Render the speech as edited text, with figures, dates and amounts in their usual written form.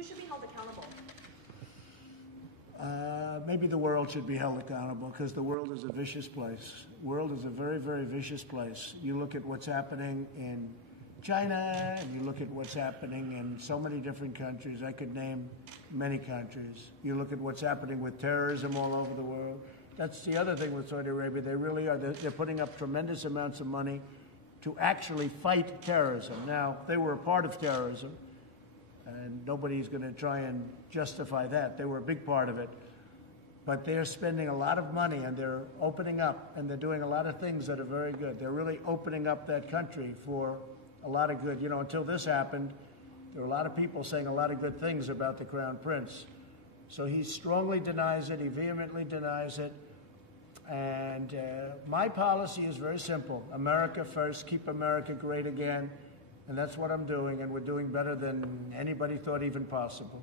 Who should be held accountable? Maybe the world should be held accountable, because the world is a vicious place. The world is a very, very vicious place. You look at what's happening in China, and you look at what's happening in so many different countries. I could name many countries. You look at what's happening with terrorism all over the world. That's the other thing with Saudi Arabia. They really are. They're putting up tremendous amounts of money to actually fight terrorism. Now, they were a part of terrorism, and nobody's going to try and justify that. They were a big part of it. But they're spending a lot of money, and they're opening up, and they're doing a lot of things that are very good. They're really opening up that country for a lot of good. You know, until this happened, there were a lot of people saying a lot of good things about the Crown Prince. So he strongly denies it. He vehemently denies it. And my policy is very simple. America first, keep America great again. And that's what I'm doing, and we're doing better than anybody thought even possible.